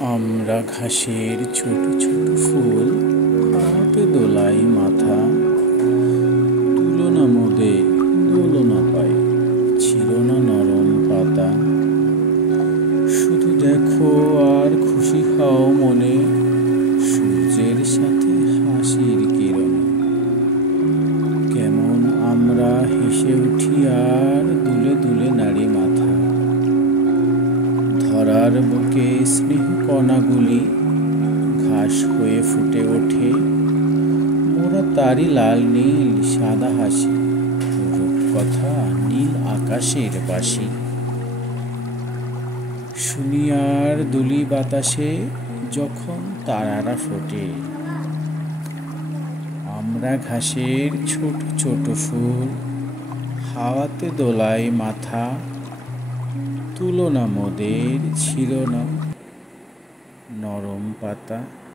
আমরা ঘাসের ছোট ছোট ফুল, হাওয়াতে দোলাই মাথা। তুলনা মোদে দোলনা পাই, ছিল না নরম পাতা। শুধু দেখো আর খুশি হও মনে, সূর্যের সাথে হাসির কিরণে। কেমন আমরা হেসে উঠি আর দুলে দুলে নাড়ি মাথা। ধরার বুকে স্নেহ কণাগুলি ঘাস হয়ে ফুটে ওঠে। মোরা তারি লাল নীল সাদা হাসি, রূপকথা নীল আকাশের বাসি। শুনি আর দুলি বাতাসে যখন তারারা ফোটে। আমরা ঘাসের ছোট ছোট ফুল, হাওয়াতে দোলাই মাথা। তুলনা মোদের ছিল না নরম পাতা।